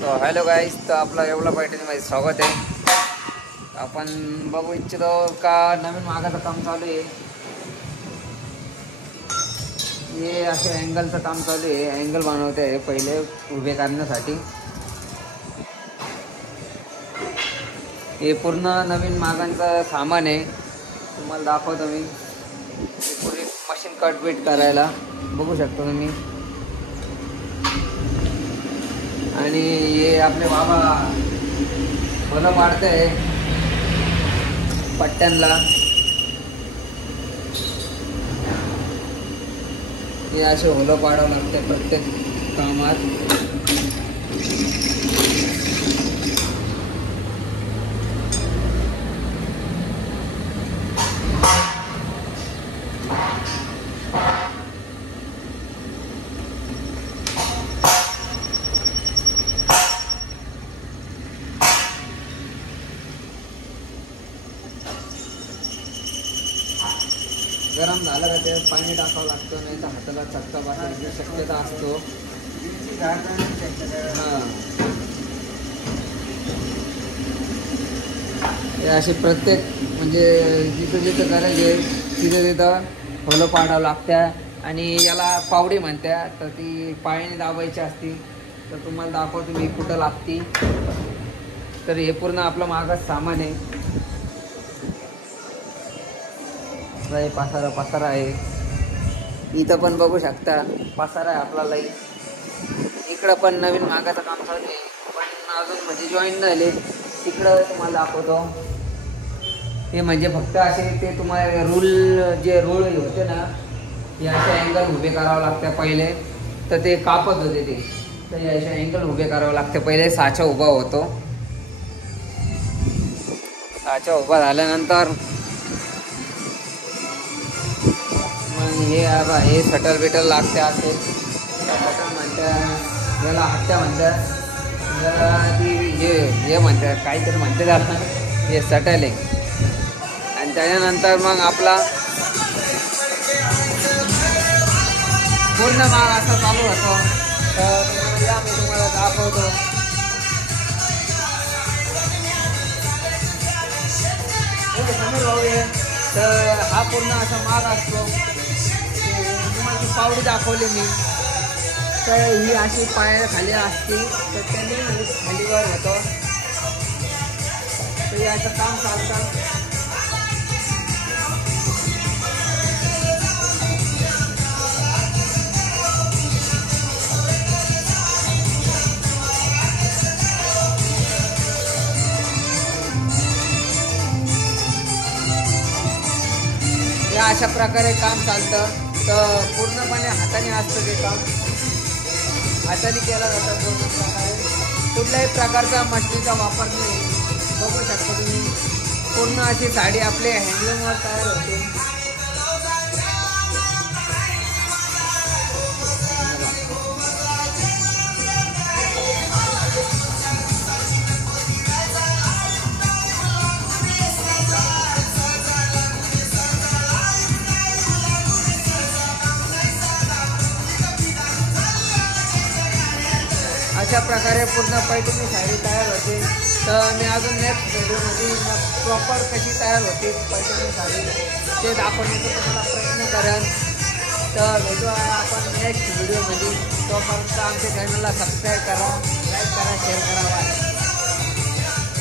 तो हॅलो गाईस, तर आपला एवढा पैठणीमध्ये स्वागत आहे. आपण बघू इच्छितो का नवीन मागाचं काम चालू आहे. हे असे अँगलचं काम चालू आहे. अँगल बनवते आहे पहिले उभे करण्यासाठी. हे पूर्ण नवीन मागांचं सामान आहे. तुम्हाला दाखवतो मी. पूर्ण मशीन कट बीट करायला बघू शकतो तुम्ही. आणि हे आपले बाबा होलं पाडते आहे पट्ट्यांना. हे असे होलं पाडावं लागते प्रत्येक कामात. गरम झालं का त्यात पाणी टाकावं लागतं, नाही तर हाताला चटका बसण्याची शक्यता असतो. हां, हे असे प्रत्येक म्हणजे जिथं जिथं करायचे तिथं तिथं होलं पाडावं लागत्या. आणि याला पावडी म्हणत्या. तर ती पायाने दाबायची असती. तर तुम्हाला दाखवतो मी कुठं लागती. तर हे पूर्ण आपलं मागच सामान आहे. पसारा आहे. इथं पण बघू शकता पसारा आहे आपला लई. इकडं पण नवीन मागाचं काम चालू आहे, पण अजून म्हणजे जॉईन झाले. तिकडं तुम्हाला दाखवतो. हे म्हणजे फक्त असे ते तुम्हाला रोल होते ना, हे असे अँगल उभे करावं लागते पहिले. तर ते कापत होते ते. तर हे असे अँगल उभे करावं लागते पहिले. साचा उभा होतो. साचा उभा झाल्यानंतर हे सटल बिटल लागते. असे सटल म्हणतात याला, हत्या म्हणतात याला, ती हे म्हणतात काहीतरी म्हणते त्याला. हे सटल आहे. आणि त्याच्यानंतर मग आपला पूर्ण माग असा चालू होतो. तर मी तुम्हाला दाखवतो. तर हा पूर्ण असा माग असतो. तुम्हाला पावडी दाखवली मी. तर ही अशी पाया खाली असते. तर त्यांनी खालीवर होतं. तर याचं काम चालतं. अशा प्रकारे काम चालतं. तर पूर्णपणे हाताने असतं ते काम. हाताने केलं जातं पूर्ण प्रकारे. कुठल्याही प्रकारचा मशीनचा वापर नाही. बघू शकता तुम्ही. पूर्ण अशी साडी आपले हँडलूमवर तयार होते. अशा प्रकारे पूर्ण पैठणी साडी तयार होते. तर मी अजून नेक्स्ट व्हिडिओमध्ये प्रॉपर कशी तयार होते पैठणी साडी ते दाखवण्याचा तुम्हाला प्रयत्न करेन. तर भेटूया आपण नेक्स्ट व्हिडिओमध्ये. तोपर्यंत आमच्या चॅनलला सबस्क्राईब करा.